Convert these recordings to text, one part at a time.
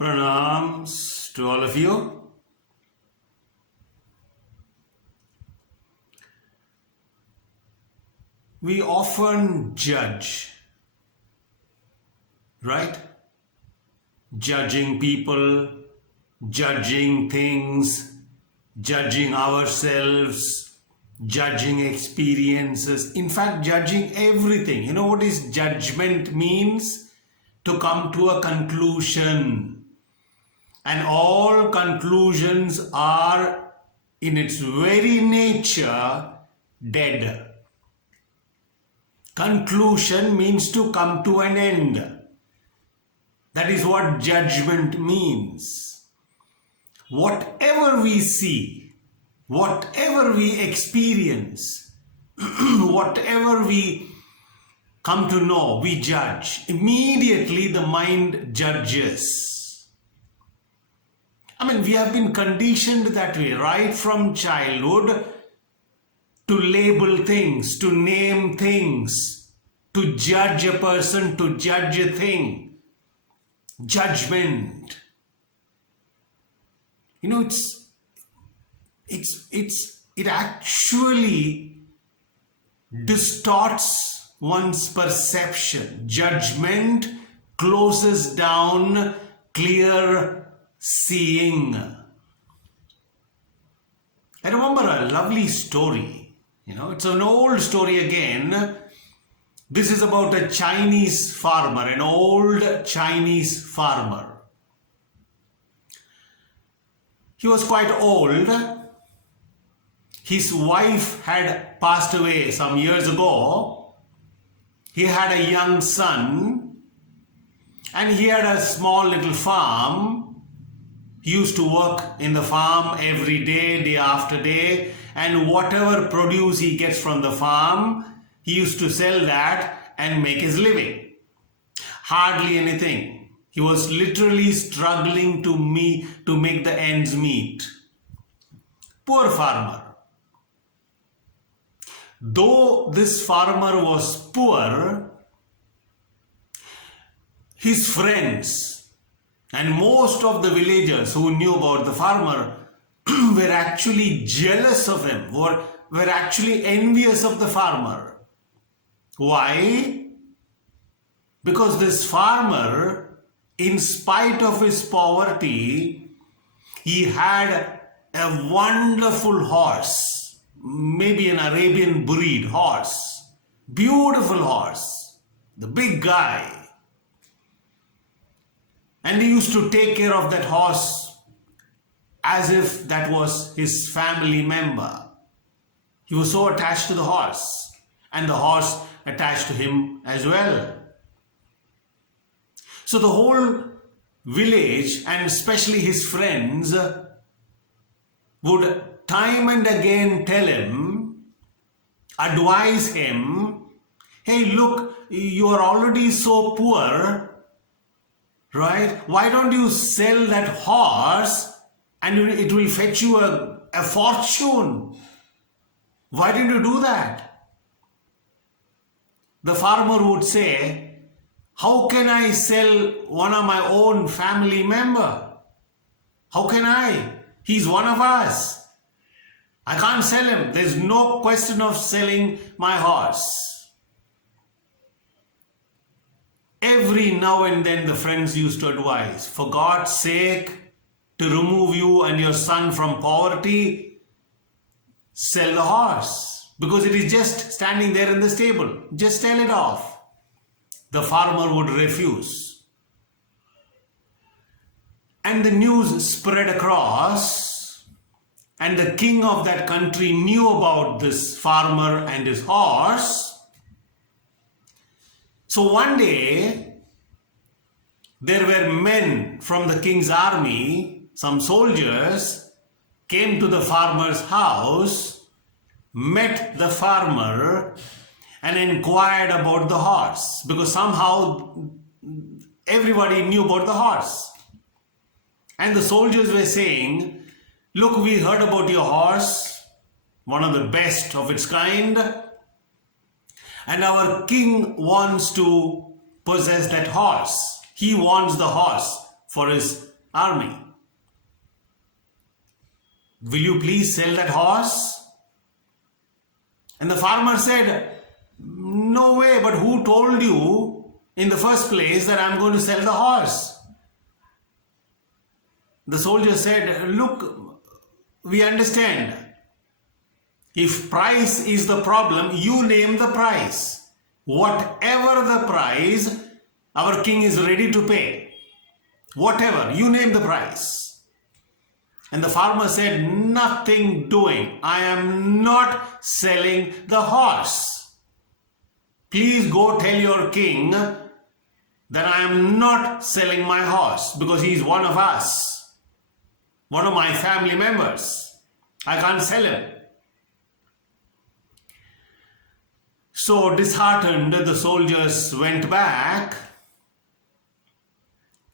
Pranams to all of you. We often judge, right? Judging people, judging things, judging ourselves, judging experiences, in fact, judging everything. You know what is judgment means? To come to a conclusion. And all conclusions are, in its very nature, dead. Conclusion means to come to an end. That is what judgment means. Whatever we see, whatever we experience, whatever we come to know, we judge. Immediately the mind judges. We have been conditioned that way right from childhood to label things, to name things, to judge a person, to judge a thing. Judgment. It actually distorts one's perception. Judgment closes down clear seeing. I remember a lovely story. It's an old story again. This is about a Chinese farmer, an old Chinese farmer. He was quite old. His wife had passed away some years ago. He had a young son and he had a small little farm. He used to work in the farm every day, day after day, and whatever produce he gets from the farm, he used to sell that and make his living. Hardly anything. He was literally struggling to make the ends meet. Poor farmer. Though this farmer was poor, his friends and most of the villagers who knew about the farmer were actually jealous of him, were actually envious of the farmer. Why? Because this farmer, in spite of his poverty, he had a wonderful horse, maybe an Arabian breed horse, beautiful horse, the big guy. And he used to take care of that horse as if that was his family member. He was so attached to the horse, and the horse attached to him as well. So the whole village, and especially his friends, would time and again tell him, advise him, hey, look, you are already so poor, right? Why don't you sell that horse and it will fetch you a fortune? Why didn't you do that? The farmer would say, how can I sell one of my own family member? How can I? He's one of us. I can't sell him. There's no question of selling my horse. Every now and then the friends used to advise, for God's sake, to remove you and your son from poverty, sell the horse, because it is just standing there in the stable. Just sell it off. The farmer would refuse. And the news spread across, and the king of that country knew about this farmer and his horse. So one day, there were men from the king's army, some soldiers, came to the farmer's house, met the farmer, and inquired about the horse, because somehow everybody knew about the horse. And the soldiers were saying, look, we heard about your horse, one of the best of its kind, and our king wants to possess that horse. He wants the horse for his army. Will you please sell that horse? And the farmer said, no way, but who told you in the first place that I'm going to sell the horse? The soldier said, look, we understand. If price is the problem, you name the price. Whatever the price, our king is ready to pay. Whatever, you name the price. And the farmer said, nothing doing. I am not selling the horse. Please go tell your king that I am not selling my horse because he is one of us, one of my family members. I can't sell him. So disheartened, the soldiers went back,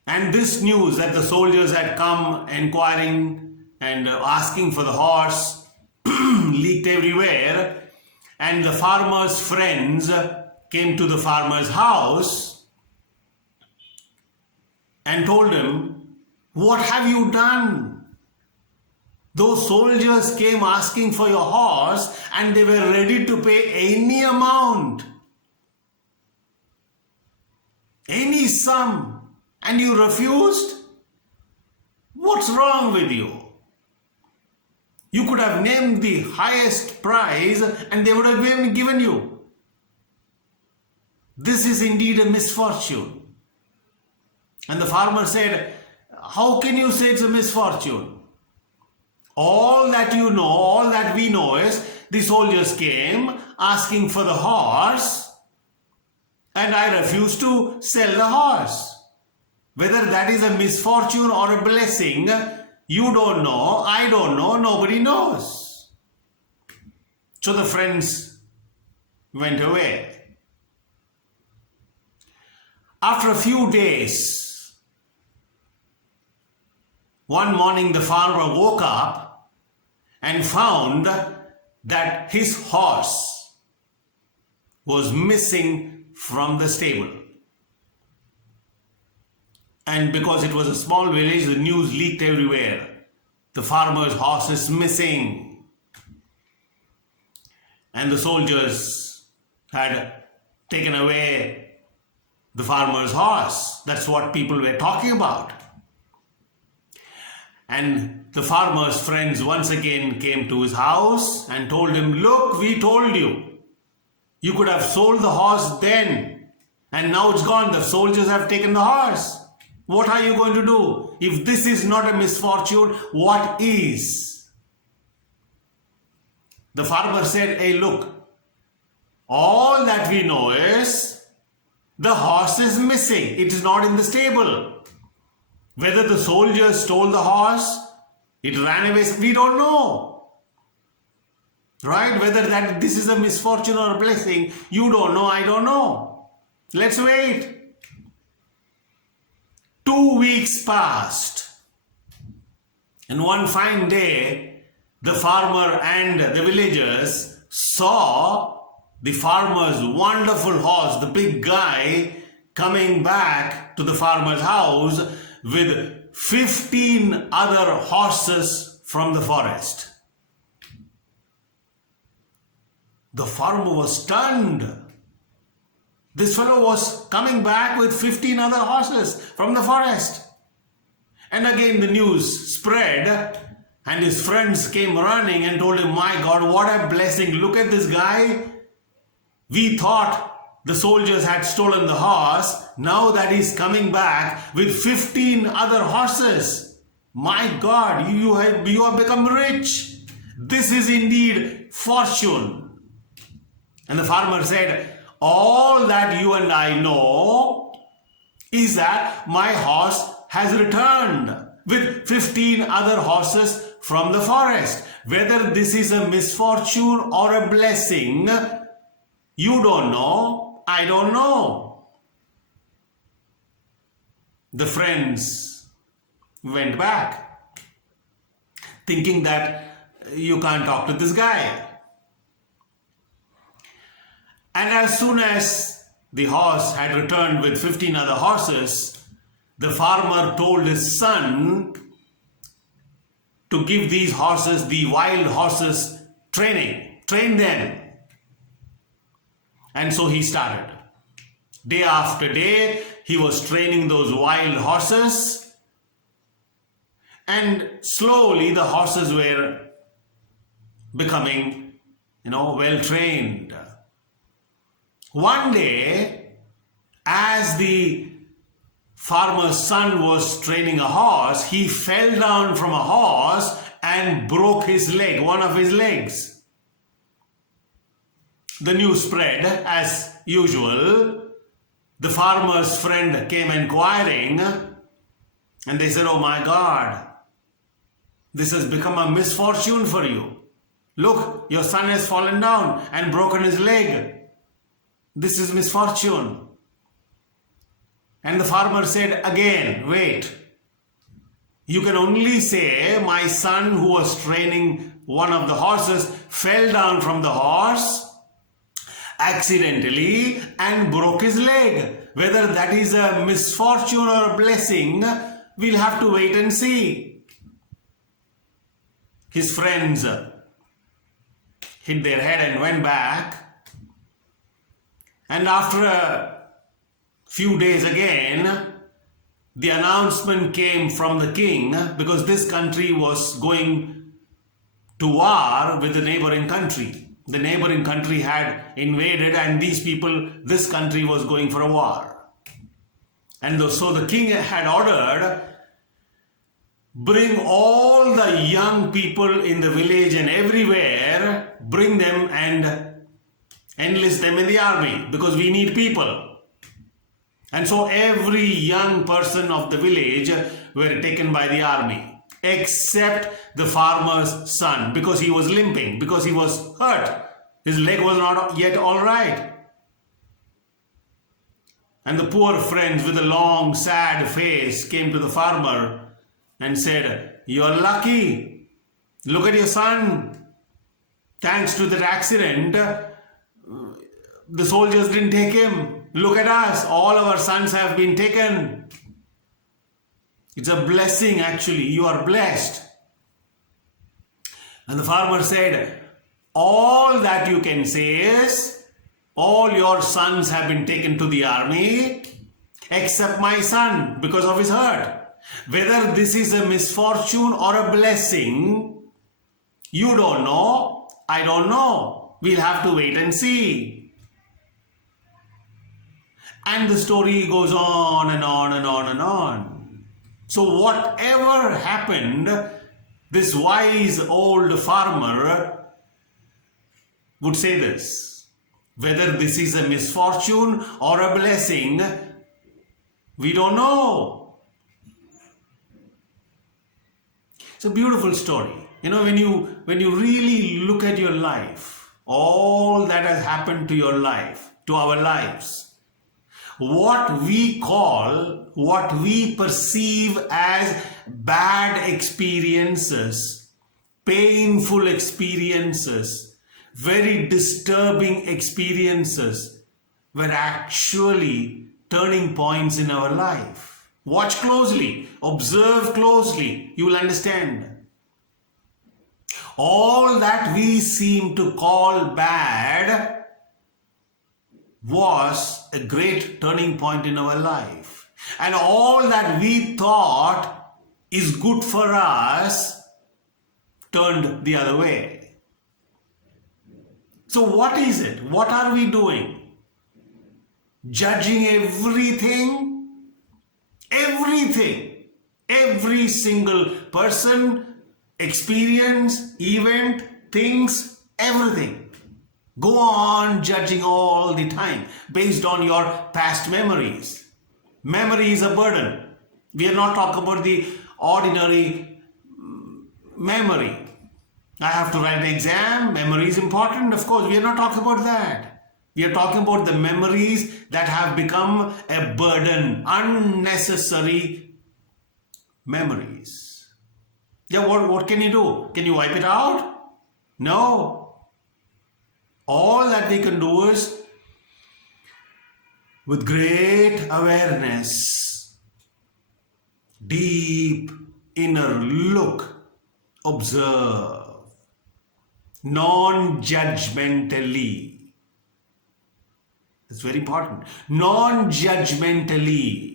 and this news that the soldiers had come inquiring and asking for the horse leaked everywhere, and the farmer's friends came to the farmer's house and told him, what have you done? Those soldiers came asking for your horse and they were ready to pay any amount, any sum, and you refused? What's wrong with you? You could have named the highest price and they would have been given you. This is indeed a misfortune. And the farmer said, how can you say it's a misfortune? All that you know, all that we know is the soldiers came asking for the horse and I refused to sell the horse. Whether that is a misfortune or a blessing, you don't know, I don't know, nobody knows. So the friends went away. After a few days, one morning the farmer woke up and found that his horse was missing from the stable. And because it was a small village, the news leaked everywhere. The farmer's horse is missing. And the soldiers had taken away the farmer's horse. That's what people were talking about. And the farmer's friends once again came to his house and told him, look, we told you. You could have sold the horse then. And now it's gone. The soldiers have taken the horse. What are you going to do? If this is not a misfortune, what is? The farmer said, hey, look, all that we know is the horse is missing. It is not in the stable. Whether the soldiers stole the horse, it ran away, we don't know. Right? Whether this is a misfortune or a blessing, you don't know, I don't know. Let's wait. 2 weeks passed. And one fine day, the farmer and the villagers saw the farmer's wonderful horse, the big guy, coming back to the farmer's house with 15 other horses from the forest. The farmer was stunned. This fellow was coming back with 15 other horses from the forest. And again the news spread and his friends came running and told him, my God, what a blessing. Look at this guy. We thought the soldiers had stolen the horse. Now that he's coming back with 15 other horses. My God, you have become rich. This is indeed fortune. And the farmer said, all that you and I know is that my horse has returned with 15 other horses from the forest. Whether this is a misfortune or a blessing, you don't know, I don't know. The friends went back, thinking that you can't talk to this guy. And as soon as the horse had returned with 15 other horses, the farmer told his son to give these horses, the wild horses, training. Train them. And so he started. Day after day, he was training those wild horses. And slowly the horses were becoming, well trained. One day, as the farmer's son was training a horse, he fell down from a horse and broke his leg, one of his legs. The news spread as usual. The farmer's friend came inquiring, and they said, "Oh my God, this has become a misfortune for you. Look, your son has fallen down and broken his leg. This is misfortune." And the farmer said again, "Wait, you can only say my son who was training one of the horses fell down from the horse accidentally and broke his leg. Whether that is a misfortune or a blessing, we'll have to wait and see." His friends hit their head and went back. And after a few days again, the announcement came from the king, because this country was going to war with the neighboring country. The neighboring country had invaded, and this country was going for a war. And so the king had ordered, bring all the young people in the village and everywhere, bring them and enlist them in the army, because we need people. And so every young person of the village were taken by the army, except the farmer's son, because he was limping, because he was hurt. His leg was not yet all right. And the poor friends with a long, sad face came to the farmer and said, "You're lucky. Look at your son. Thanks to that accident, the soldiers didn't take him. Look at us. All our sons have been taken. It's a blessing, actually. You are blessed." And the farmer said, "All that you can say is, all your sons have been taken to the army, except my son, because of his hurt. Whether this is a misfortune or a blessing, you don't know, I don't know. We'll have to wait and see." And the story goes on and on and on and on. So whatever happened, this wise old farmer would say this: whether this is a misfortune or a blessing, we don't know. It's a beautiful story. When you really look at your life, all that has happened to your life, to our lives, what we perceive as bad experiences, painful experiences, very disturbing experiences, were actually turning points in our life. Watch closely, observe closely, you will understand. All that we seem to call bad was a great turning point in our life. And all that we thought is good for us turned the other way. So what is it? What are we doing? Judging everything? Everything. Every single person, experience, event, things, everything. Go on judging all the time based on your past memories. Memory is a burden. We are not talking about the ordinary memory. I have to write an exam. Memory is important. Of course, we are not talking about that. We are talking about the memories that have become a burden, unnecessary memories. Yeah, what can you do? Can you wipe it out? No. All that we can do is, with great awareness, Deep inner look. Observe. Non-judgmentally. It's very important. Non-judgmentally.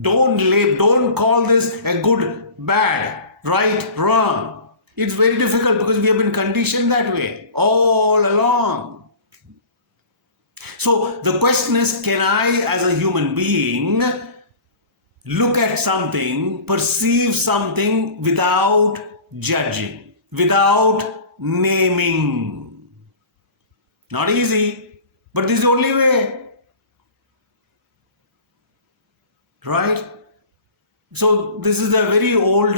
Don't call this a good, bad, right, wrong. It's very difficult because we have been conditioned that way all along. So the question is, can I as a human being look at something, perceive something without judging, without naming? Not easy, but this is the only way. Right? So this is a very old,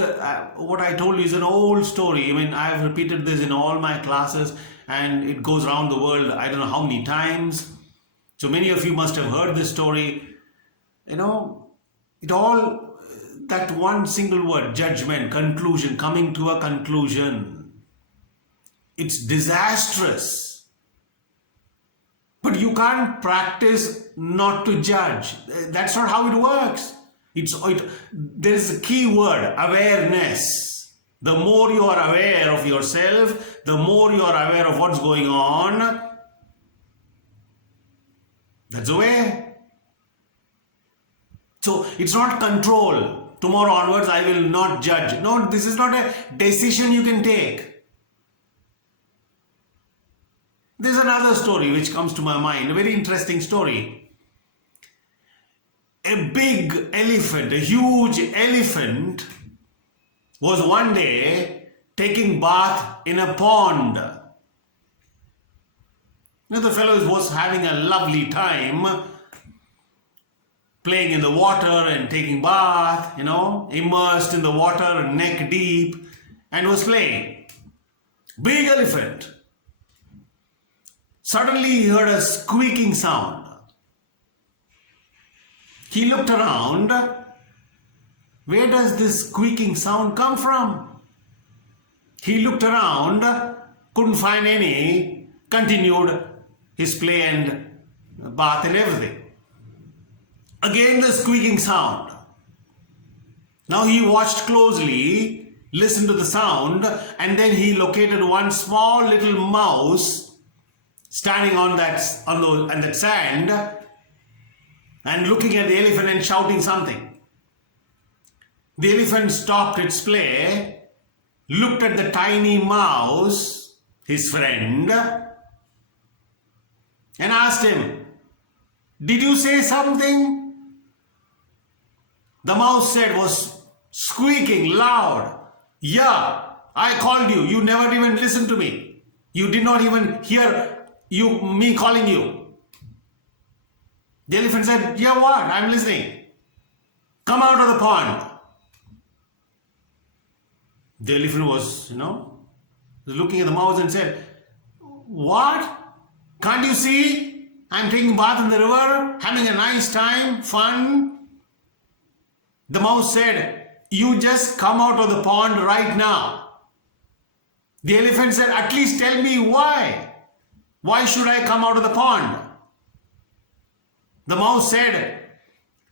what I told you is an old story. I mean, I have repeated this in all my classes and it goes around the world, I don't know how many times. So many of you must have heard this story. You know, it all, that one single word, judgment, conclusion, coming to a conclusion. It's disastrous. But you can't practice not to judge. That's not how it works. There is a key word, awareness. The more you are aware of yourself, the more you are aware of what's going on. That's the way. So it's not control. Tomorrow onwards, I will not judge. No, this is not a decision you can take. There's another story which comes to my mind, a very interesting story. A big elephant, a huge elephant, was one day taking bath in a pond. Now the fellow was having a lovely time, playing in the water and taking bath, immersed in the water, neck deep, and was playing. Big elephant. Suddenly he heard a squeaking sound. He looked around. Where does this squeaking sound come from? He looked around, couldn't find any, continued his play and bath and everything. Again the squeaking sound. Now he watched closely, listened to the sound, and then he located one small little mouse standing on that sand and looking at the elephant and shouting something. The elephant stopped its play, looked at the tiny mouse, his friend, and asked him, "Did you say something?" The mouse was squeaking loud, "Yeah, I called you. You never even listened to me. You did not even hear me calling you." The elephant said, "Yeah, what? I'm listening. Come out of the pond." The elephant was, looking at the mouse and said, "What? Can't you see? I'm taking a bath in the river, having a nice time, fun." The mouse said, "You just come out of the pond right now." The elephant said, "At least tell me why. Why should I come out of the pond?" The mouse said,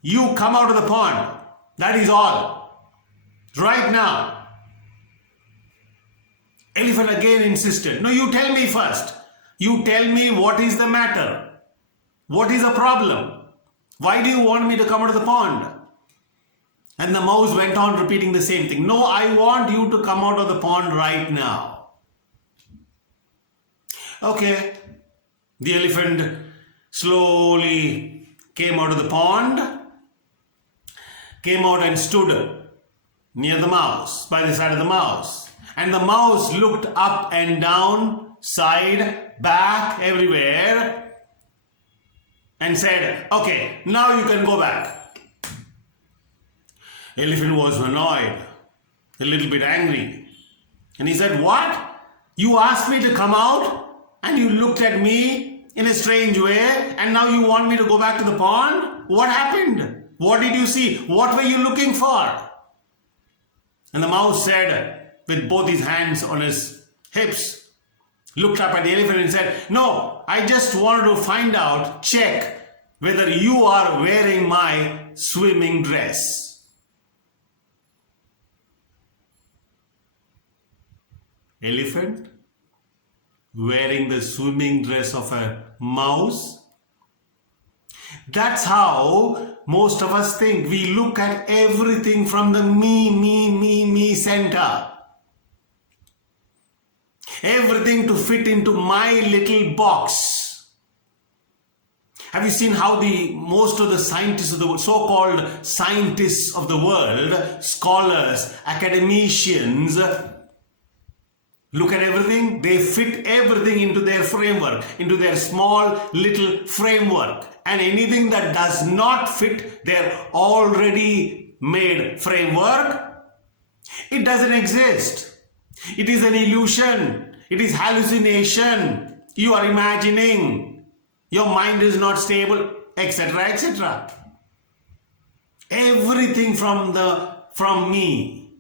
"You come out of the pond. That is all. Right now." Elephant again insisted, "No, you tell me first. You tell me what is the matter. What is the problem? Why do you want me to come out of the pond?" And the mouse went on repeating the same thing. "No, I want you to come out of the pond right now." Okay. The elephant slowly came out of the pond, came out and stood near the mouse, by the side of the mouse. And the mouse looked up and down, side, back, everywhere, and said, "Okay, now you can go back." Elephant was annoyed, a little bit angry. And he said, "What? You asked me to come out and you looked at me in a strange way and now you want me to go back to the pond? What happened? What did you see? What were you looking for?" And the mouse said, with both his hands on his hips, looked up at the elephant and said, "No, I just wanted to find out, check whether you are wearing my swimming dress." elephant, wearing the swimming dress of a mouse. That's how most of us think. We look at everything from the me center. Everything to fit into my little box. Have you seen how most of the scientists of the world, so-called scientists of the world, scholars, academicians, look at everything? They fit everything into their framework, into their small little framework. And anything that does not fit their already made framework, it doesn't exist. It is an illusion. It is hallucination. You are imagining. Your mind is not stable, etc., etc. Everything from me.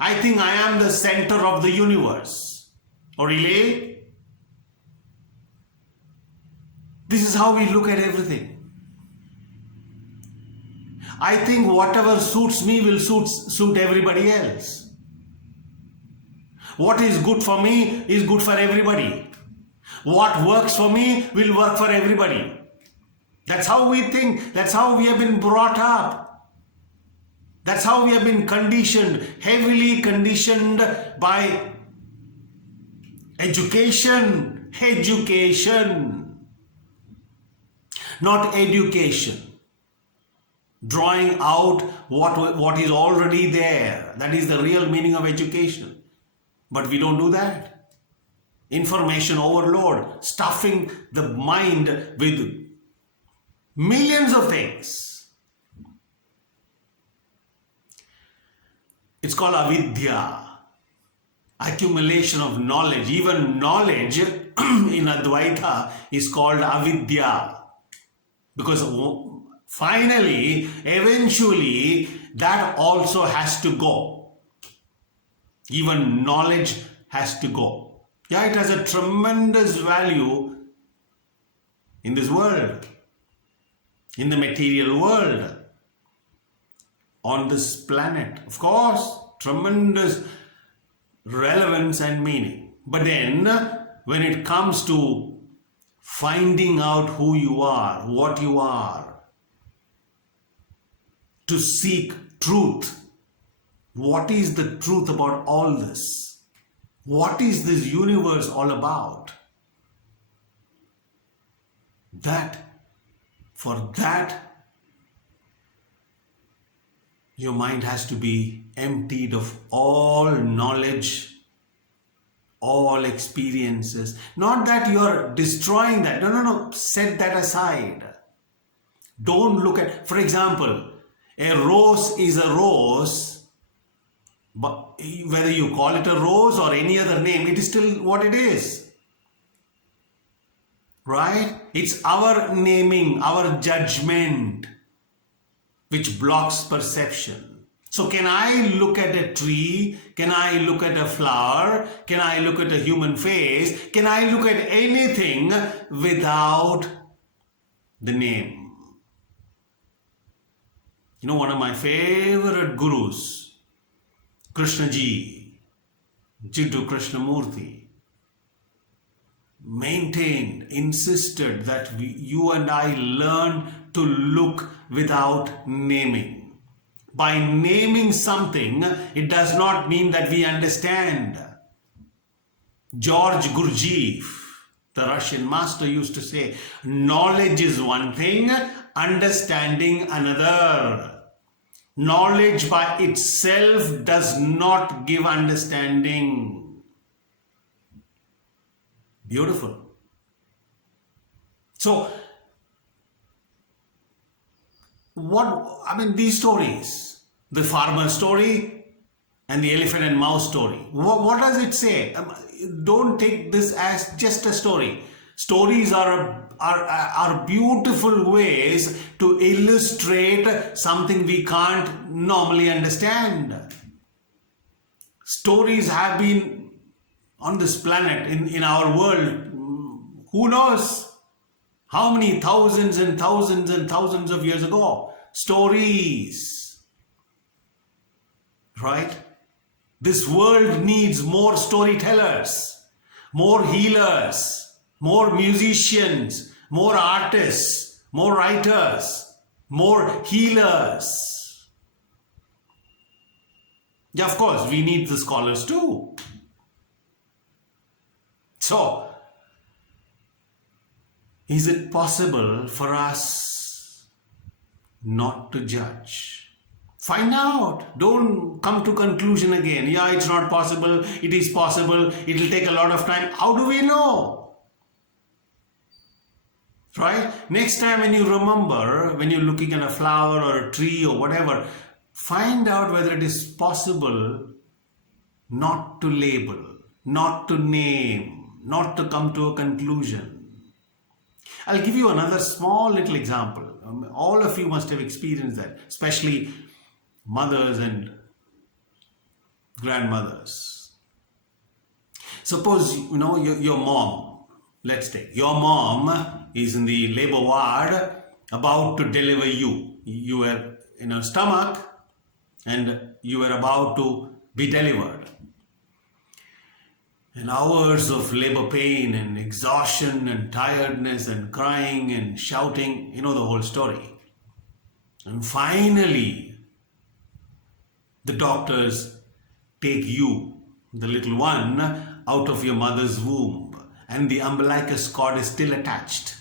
I think I am the center of the universe. Oh, really? This is how we look at everything. I think whatever suits me will suit everybody else. What is good for me is good for everybody. What works for me will work for everybody. That's how we think. That's how we have been brought up. That's how we have been conditioned, heavily conditioned by education. Not education. Drawing out what is already there. That is the real meaning of education. But we don't do that. Information overload, stuffing the mind with millions of things. It's called avidya, accumulation of knowledge. Even knowledge in Advaita is called avidya. Because finally, eventually, that also has to go. Even knowledge has to go. Yeah, it has a tremendous value in this world, in the material world, on this planet. Of course, tremendous relevance and meaning. But then, when it comes to finding out who you are, what you are, to seek truth, what is the truth about all this? What is this universe all about? For that, your mind has to be emptied of all knowledge, all experiences. Not that you're destroying that. No. Set that aside. Don't look at, for example, a rose is a rose. But whether you call it a rose or any other name, it is still what it is. Right? It's our naming, our judgment, which blocks perception. So can I look at a tree? Can I look at a flower? Can I look at a human face? Can I look at anything without the name? You know, one of my favorite gurus, Krishnaji, Jiddu Krishnamurti, maintained, insisted that you and I learn to look without naming. By naming something, it does not mean that we understand. George Gurdjieff, the Russian master, used to say, knowledge is one thing, understanding another. Knowledge by itself does not give understanding. Beautiful. So, these stories, the farmer story and the elephant and mouse story, what does it say? Don't take this as just a story. Stories are beautiful ways to illustrate something we can't normally understand. Stories have been on this planet, in our world, who knows how many thousands and thousands and thousands of years ago. Stories, right? This world needs more storytellers, more healers, more musicians, more artists, more writers, more healers. Yeah, of course, we need the scholars too. So, is it possible for us not to judge? Find out. Don't come to conclusion again. Yeah, it's not possible. It is possible. It will take a lot of time. How do we know? Right? Next time when you remember, when you're looking at a flower or a tree or whatever, find out whether it is possible not to label, not to name, not to come to a conclusion. I'll give you another small little example. All of you must have experienced that, especially mothers and grandmothers. Suppose, your mom, let's take, your mom is in the labor ward about to deliver you. You were in her stomach and you were about to be delivered. And hours of labor pain and exhaustion and tiredness and crying and shouting, the whole story. And finally, the doctors take you, the little one, out of your mother's womb, and the umbilicus cord is still attached.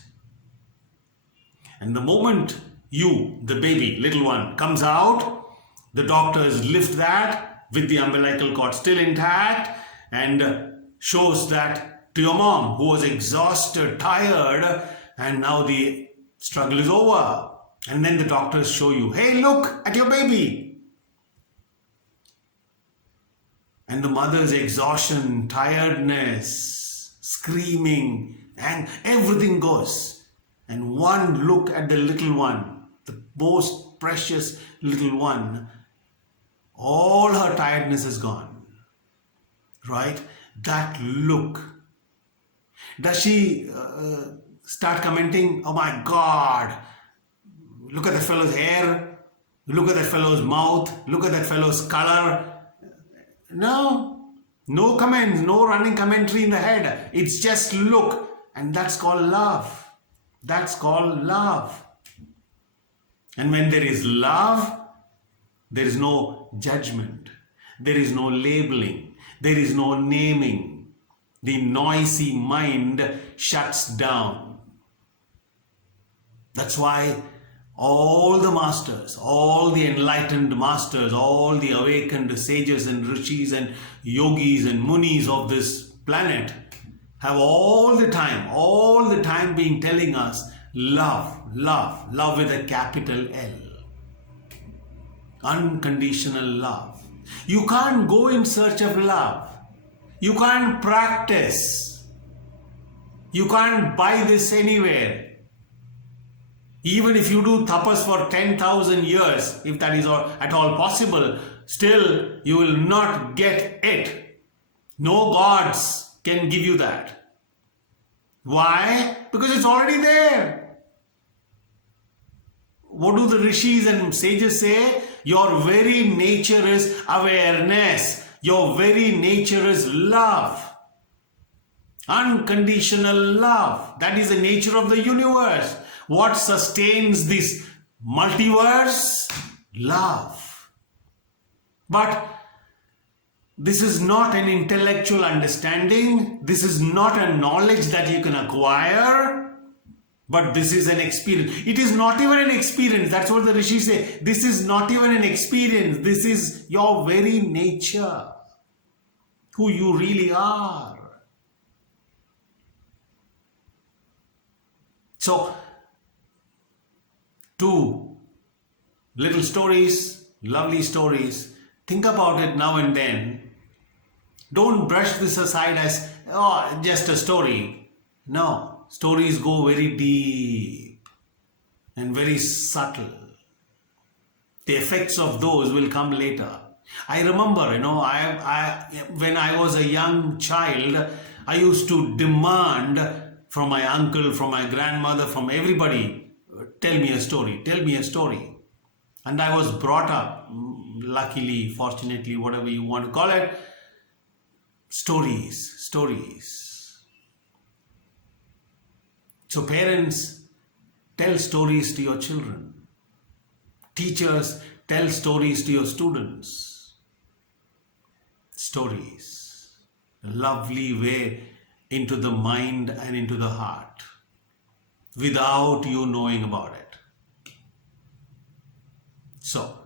And the moment you, the baby, little one, comes out, the doctors lift that with the umbilical cord still intact and shows that to your mom, who was exhausted, tired, and now the struggle is over. And then the doctors show you, hey, look at your baby. And the mother's exhaustion, tiredness, screaming, and everything goes. And one look at the little one, the most precious little one, all her tiredness is gone. Right? That look. Does she start commenting, oh my God, look at that fellow's hair, look at that fellow's mouth, look at that fellow's color? No comments, no running commentary in the head. It's just look. And that's called love. That's called love. And when there is love, there is no judgment. There is no labeling. There is no naming. The noisy mind shuts down. That's why all the masters, all the enlightened masters, all the awakened sages and rishis and yogis and munis of this planet have all the time been telling us love with a capital L. Unconditional love. You can't go in search of love. You can't practice. You can't buy this anywhere. Even if you do tapas for 10,000 years, if that is at all possible, still you will not get it. No gods can give you that. Why? Because it's already there. What do the rishis and sages say? Your very nature is awareness. Your very nature is love. Unconditional love. That is the nature of the universe. What sustains this multiverse? Love. But this is not an intellectual understanding. This is not a knowledge that you can acquire. But this is an experience. It is not even an experience. That's what the rishis say. This is not even an experience. This is your very nature. Who you really are. So, 2 little stories, lovely stories. Think about it now and then. Don't brush this aside as, just a story. No, stories go very deep and very subtle. The effects of those will come later. I remember, when I was a young child, I used to demand from my uncle, from my grandmother, from everybody, tell me a story, tell me a story. And I was brought up luckily, fortunately, whatever you want to call it, stories. So parents, tell stories to your children. Teachers, tell stories to your students. Stories. A lovely way into the mind and into the heart without you knowing about it. So,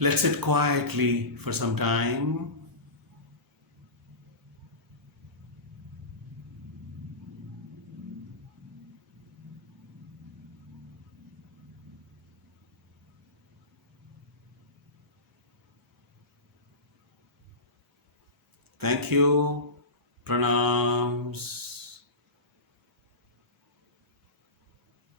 let's sit quietly for some time. Thank you. Pranams.